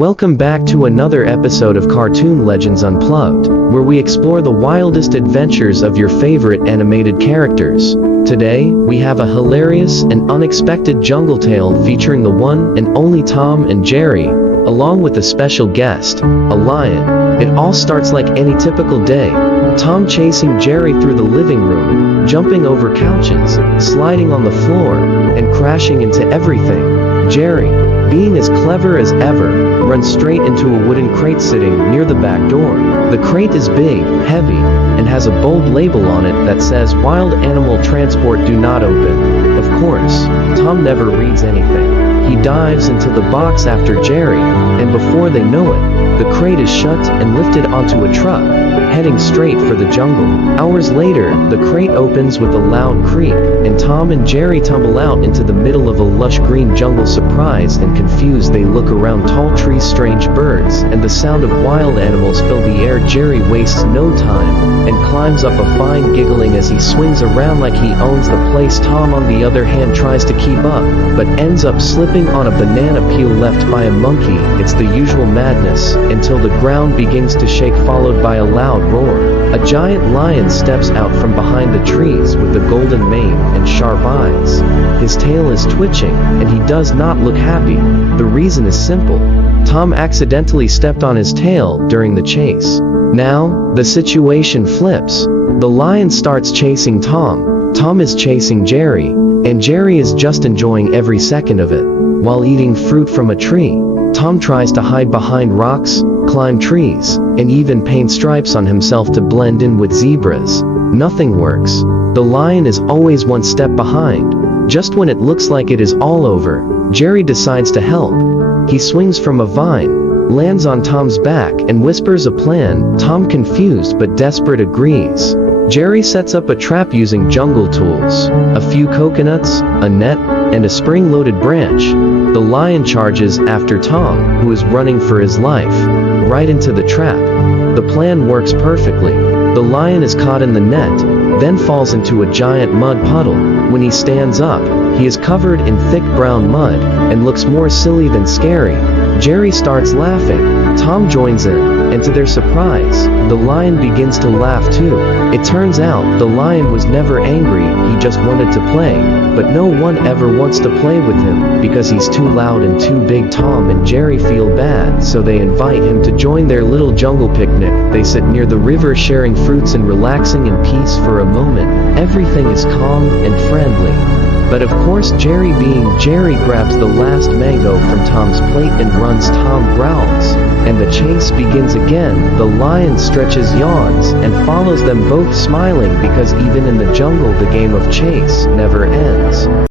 Welcome back to another episode of Cartoon Legends Unplugged, where we explore the wildest adventures of your favorite animated characters. Today, we have a hilarious and unexpected jungle tale featuring the one and only Tom and Jerry, along with a special guest, a lion. It all starts like any typical day. Tom chasing Jerry through the living room, jumping over couches, sliding on the floor, and crashing into everything. Jerry, being as clever as ever, runs straight into a wooden crate sitting near the back door. The crate is big, heavy, and has a bold label on it that says "Wild Animal Transport Do Not Open." Of course, Tom never reads anything. He dives into the box after Jerry, and before they know it, the crate is shut and lifted onto a truck, heading straight for the jungle. Hours later, the crate opens with a loud creak, and Tom and Jerry tumble out into the middle of a lush green jungle. Surprised and confused, they look around. Tall trees, strange birds, and the sound of wild animals fill the air. Jerry wastes no time and climbs up a vine, giggling as he swings around like he owns the place. Tom, on the other hand, tries to keep up, but ends up slipping on a banana peel left by a monkey. It's the usual madness, until the ground begins to shake, followed by a loud roar. A giant lion steps out from behind the trees with a golden mane and sharp eyes. His tail is twitching, and he does not look happy. The reason is simple. Tom accidentally stepped on his tail during the chase. Now, the situation flips. The lion starts chasing Tom. Tom is chasing Jerry, and Jerry is just enjoying every second of it. While eating fruit from a tree, Tom tries to hide behind rocks, climb trees, and even paint stripes on himself to blend in with zebras. Nothing works. The lion is always one step behind. Just when it looks like it is all over, Jerry decides to help. He swings from a vine, lands on Tom's back, and whispers a plan. Tom, confused but desperate, agrees. Jerry sets up a trap using jungle tools, a few coconuts, a net, and a spring-loaded branch. The lion charges after Tom, who is running for his life, right into the trap. The plan works perfectly. The lion is caught in the net, then falls into a giant mud puddle. When he stands up, he is covered in thick brown mud, and looks more silly than scary. Jerry starts laughing. Tom joins in, and to their surprise, the lion begins to laugh too. It turns out, the lion was never angry, he just wanted to play, but no one ever wants to play with him, because he's too loud and too big. Tom and Jerry feel bad, so they invite him to join their little jungle picnic. They sit near the river, sharing fruits and relaxing in peace for a moment. Everything is calm and friendly. But of course, Jerry, being Jerry, grabs the last mango from Tom's plate and runs. Tom growls, and the chase begins again. The lion stretches, yawns, and follows them, both smiling, because even in the jungle the game of chase never ends.